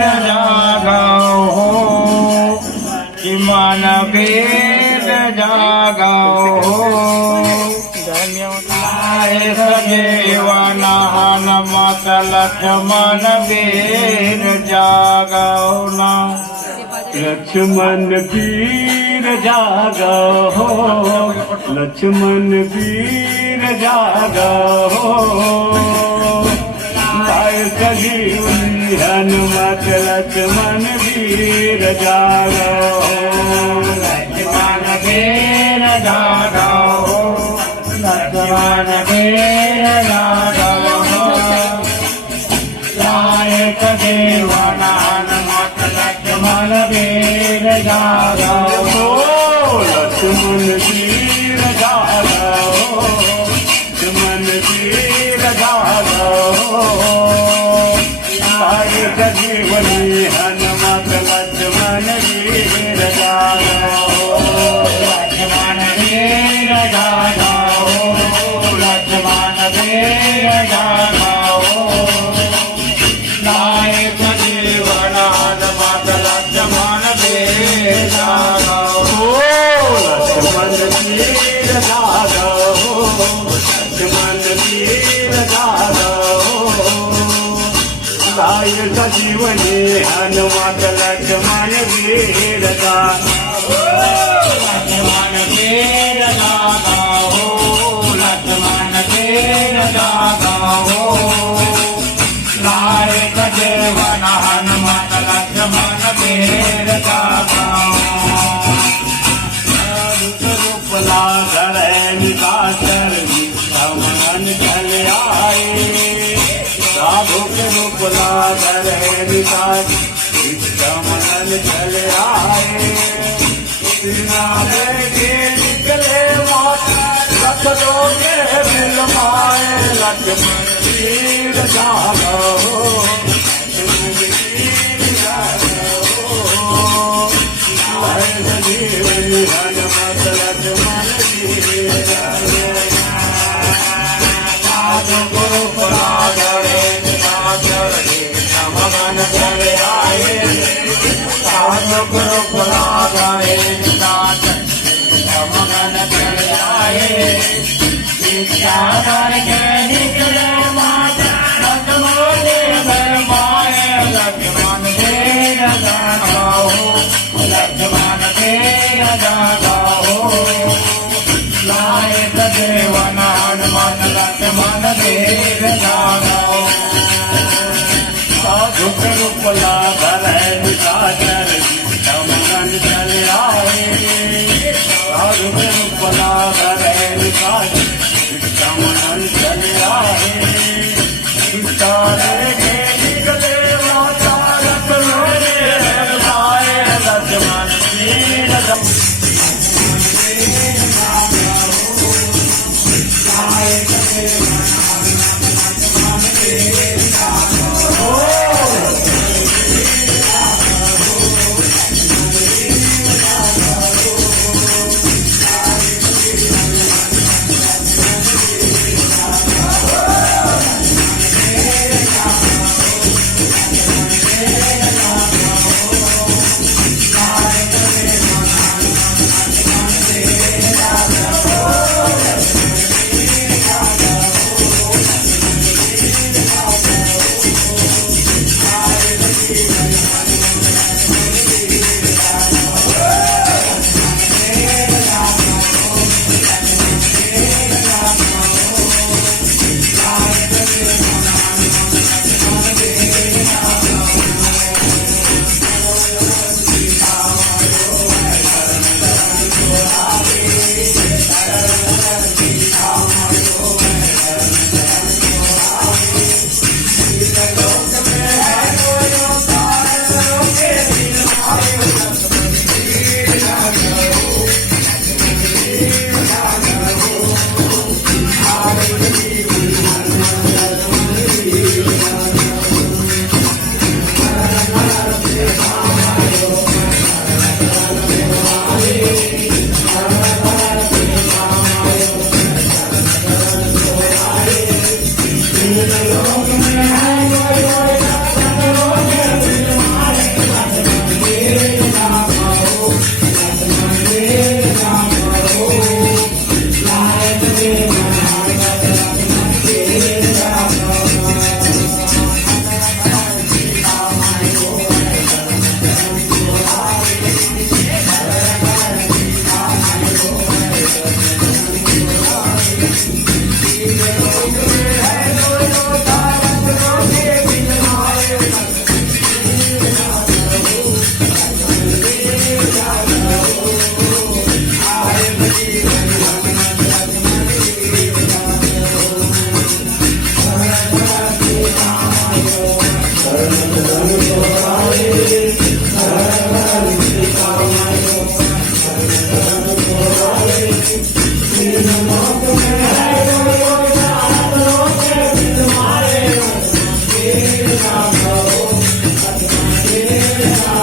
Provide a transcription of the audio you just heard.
जागाओ हो कि मन वेद जागाओ हो आए सजीवन हनुमत लक्ष्मण वीर जागाओ ना लक्ष्मण वीर जागाओ हो लक्ष्मण वीर जागाओ हो आए सजीवनी हनुमत लक्ष्मण वीर जागाओ लक्ष्मण वीर जागाओ लक्ष्मण वीर जागाओ लायक जीवन हनुमत लक्ष्मण वीर जागाओ लक्ष्मण वीर जागाओ लक्ष्मण वीर जागाओ आए सजीवनी हनुमत लक्ष्मण वीर जागाओ लक्ष्मण वीर जागाओ लक्ष्मण वीर जागाओ नायक जीवन हनुमत लक्ष्मण वीर जागाओ लक्ष्मण वीर जागाओ लक्ष्मण वीर जागाओ आए सजीवनी हनुमत लक्ष्मण वीर जागाओ लक्ष्मण वीर जागाओ लक्ष्मण वीर जागाओ नायक जीवन हनुमत लक्ष्मण वीर जागाओ रूपला निकाचर मन चल आए साधु के रूपला निकाच मन चल आए के निकले माता लखनऊ के बिल माए लक्ष्मण वीर जागाओ जीवनी हनुमत लक्ष्मण वीर साधु गुरु पुराणे समगन चले आए साधु गुरु पुराणे समगन चले आए शिक्षा करके निकले माता लक्ष्मण वीर माए लक्ष्मण वीर जागाओ लक्ष्मण वीर जागाओ नायक जीवन हनुमत लक्ष्मण वीर जागाओ साधु के रूपला निकाचर समगन चल आए साधु के रूपला निकाचर समगन चल आए सीता के निकले माता लक्ष्मण माए लक्ष्मण वीर चले